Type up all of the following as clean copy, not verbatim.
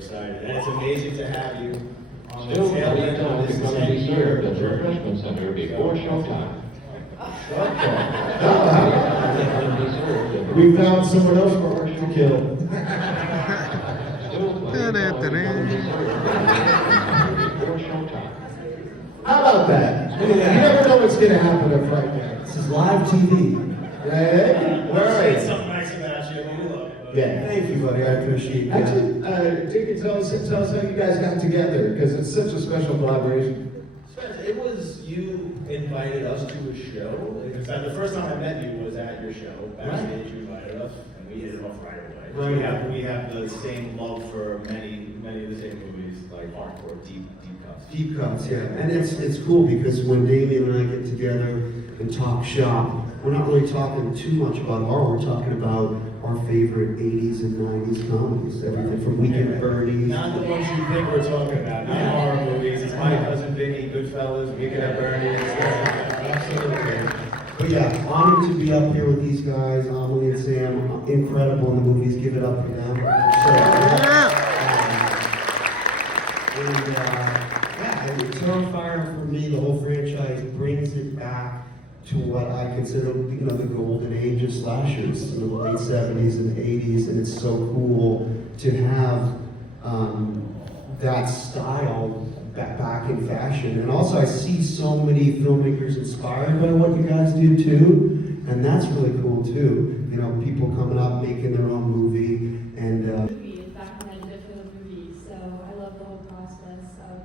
excited. And it's amazing to have you on the Still tail plenty of end of time to this come and be 10-year served at the journey. refreshment center before showtime. We found someone else for Art to kill. Still plenty of time to come and be served before showtime. How about that? You never know what's going to happen at Frightmare. This is live TV. Right? We're saying something nice about you. We love you. Yeah, thank you, buddy. I appreciate it. Actually, Dick, tell us how you guys got together, because it's such a special collaboration. It was you invited us to a show. In fact, the first time I met you was at your show. Backstage, you invited us, and we hit it off right away. Right. We have the same love for many of the same movies, like hardcore, deep cuts. Deep cuts, yeah. And it's cool because when Damien and I get together and talk shop, we're not really talking too much about horror. We're talking about our favorite 80s and 90s comedies. Everything from Weekend at Bernie's. Not the ones you think we're talking about, not horror movies. It's My Cousin Vinny, Goodfellas, Weekend at Bernie's. Absolutely. But yeah, honored to be up here with these guys, Amelie and Sam. Incredible in the movies. Give it up for them. And Terrifier for me, the whole franchise brings it back to what I consider, the golden age of slashers in the late 70s and 80s, and it's so cool to have that style back in fashion. And also I see so many filmmakers inspired by what you guys do too, and that's really cool too. People coming up, making their own movie, and back when I did for the movie, so I love the whole process of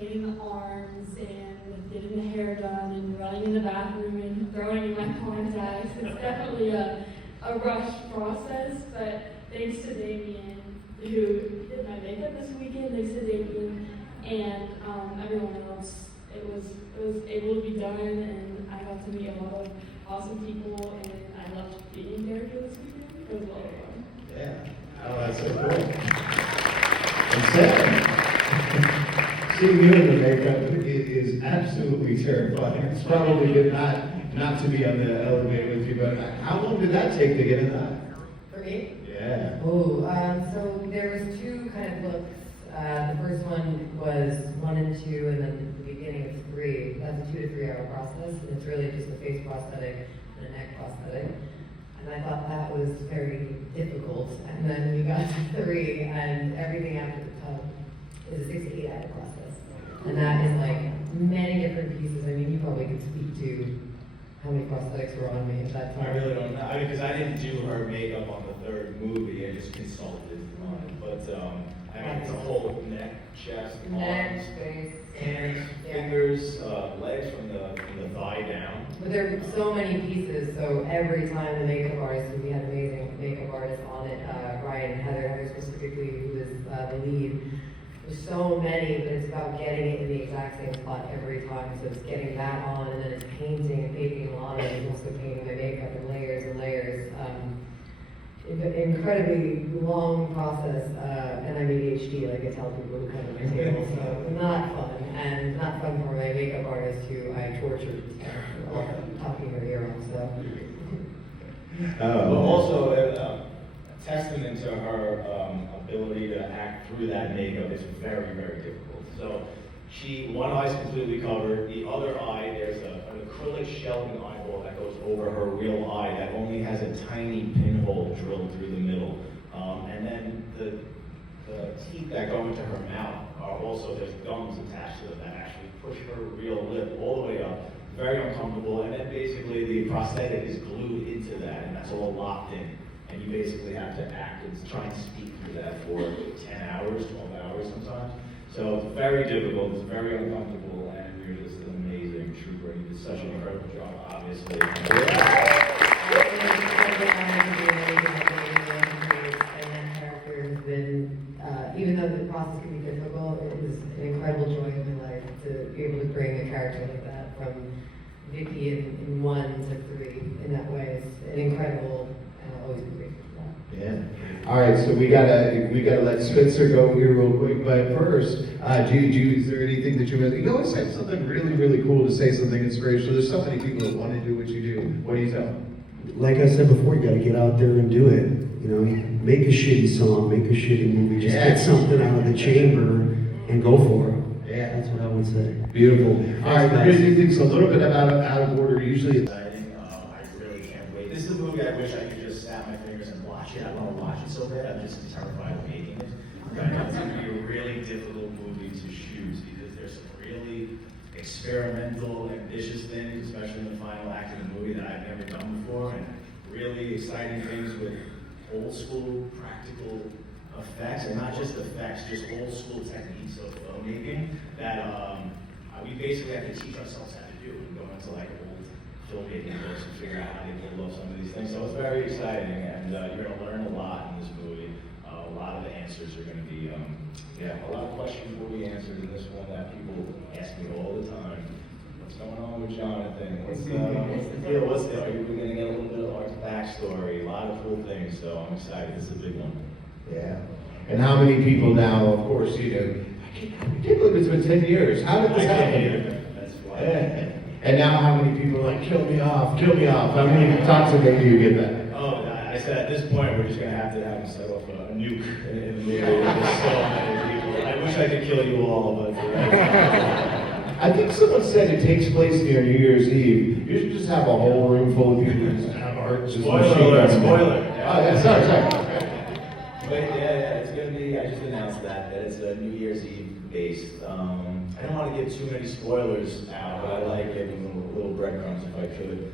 getting the arms and getting the hair done and running in the bathroom and throwing in my contacts. It's definitely a rushed process, but thanks to Damien, who did my makeup this weekend, thanks to Damien and everyone else, it was able to be done, and I got to meet a lot of awesome people, and I loved being there for this weekend. It was a lot of fun. Yeah. Oh, that's so cool. And Sam, seeing you in the makeup is absolutely terrifying. It's probably good not to be on the elevator with you, but how long did that take to get in that? For me? Yeah. Oh, so there was two kind of looks. The first one was 1 and 2, and then the beginning of 3. That's a 2 to 3 hour process, and it's really just a face prosthetic and a neck prosthetic. And I thought that was very difficult. And then we got to 3, and everything after the tub is a 6 to 8 hour process. And that is like many different pieces. I mean, you probably could speak to how many prosthetics were on me at that time. I really don't know, because I didn't do her makeup on the third movie. I just consulted on it. But it's a whole neck, chest, arms, face, hands, yeah. fingers, legs from the thigh down. But there were so many pieces, so every time the makeup artist, and we had amazing makeup artists on it, Ryan and Heather specifically, who was the lead. There's so many, but it's about getting it in the exact same spot every time. So it's getting that on, and then it's painting and painting a lot of it, and also painting my makeup in layers and layers. Incredibly long process, and I'm ADHD, like I tell people who come to my table, so not fun, and not fun for my makeup artist who I tortured talking her ear off, so. But also, a testament to her ability to act through that makeup is very, very difficult. So, one eye's completely covered, the other eye, there's an acrylic shelving eyeball that goes over her real eye that only has a tiny pinhole drilled through the middle. And then the teeth that go into her mouth are also, there's gums attached to them that actually push her real lip all the way up. Very uncomfortable, and then basically the prosthetic is glued into that, and that's all locked in. And you basically have to act and try and speak through that for 10 hours, 12 hours sometimes. So it's very difficult, it's very uncomfortable, and you're just an amazing trooper. You did such an incredible job, obviously. And that character has been, even though the process can be difficult, it was an incredible joy in my life to be able to bring a character like that from Vicky in 1 to 3 in that way. It's an incredible, and I'll always be grateful for that. Yeah. All right, so we gotta let Spencer go here real quick. But first, is there anything that you always have something really cool to say, something inspirational. There's so many people that want to do what you do. What do you tell them? like I said before, you got to get out there and do it. make a shitty song, make a shitty movie, just get something out of the chamber and go for it. Yeah. That's what I would say. Beautiful. All right, Thanks, we're guys. gonna do things a little bit out of order. Usually, Exciting. I really can't wait. This is a movie I wish I could just snap my fingers and watch it. I want to watch it so bad. I'm just terrified of making it. I know it's going to be a really difficult movie to shoot because there's some really experimental, ambitious things, especially in the final act of the movie that I've never done before, and really exciting things with old school practical effects, and not just effects, just old school techniques of filmmaking that we basically have to teach ourselves how to do and go into like old filmmaking books and figure out how they pull off some of these things. So it's very exciting, and you're going to learn a lot in this movie. A lot of the answers are going to be, a lot of questions will be answered in this one that people ask me all the time. What's going on with Jonathan? What's the deal? Are you going to get a little bit of Art's backstory? A lot of cool things, so I'm excited. This is a big one. yeah. And how many people now, of course, I can't believe it's been 10 years. How did this happen? That's why. Yeah. And now how many people are like, kill me off, kill me off? How many times a day do you get that? Oh, I said at this point we're just going to have him set off a nuke in the movie. There's so many people. I wish I could kill you all, but I think someone said it takes place near New Year's Eve. You should just have a whole room full of people who just have art. Just Spoiler machine alert, guns. spoiler. Oh, yeah, sorry. But yeah, it's gonna be. I just announced that it's a New Year's Eve based. I don't want to give too many spoilers out, but I like giving little breadcrumbs if I could.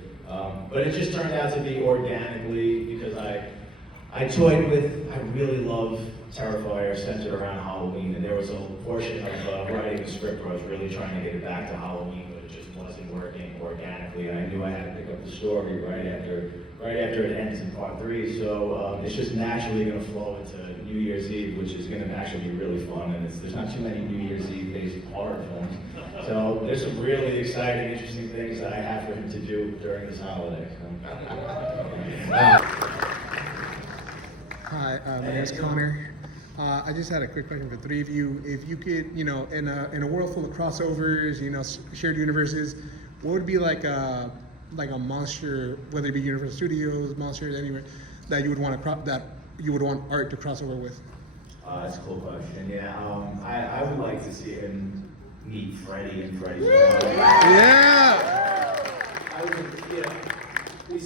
But it just turned out to be organically because I toyed with. I really love Terrifier centered around Halloween, and there was a portion of writing the script where I was really trying to get it back to Halloween, but it just wasn't working organically, and I knew I had to pick up the story right after it ends in part 3. So it's just naturally going to flow into New Year's Eve, which is going to actually be really fun, and there's not too many New Year's Eve based horror films. So there's some really exciting, interesting things that I have for him to do during this holiday. Hi, my name is Connor. I just had a quick question for the three of you. If you could, in a world full of crossovers, shared universes, what would be like a monster, whether it be Universal Studios, monsters, anywhere, that you would want art to cross over with? That's a cool question. Yeah, I would like to see him meet Freddy and Freddy's family. Yeah! I would, we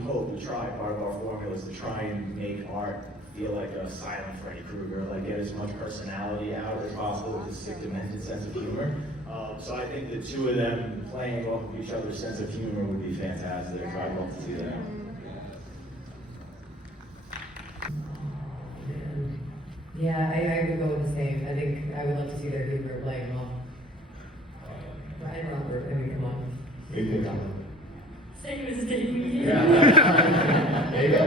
hope, we try, part of our formula is to try and make art feel like a silent Freddy Krueger, like get as much personality out as possible with a sick, demented sense of humor. So I think the two of them playing off of each other's sense of humor would be fantastic. I'd love to see that. Yeah, I would go with the same. I think I would love to see their humor playing off. Brian Robert, come on. What do you think? Same as David. Yeah. There you go.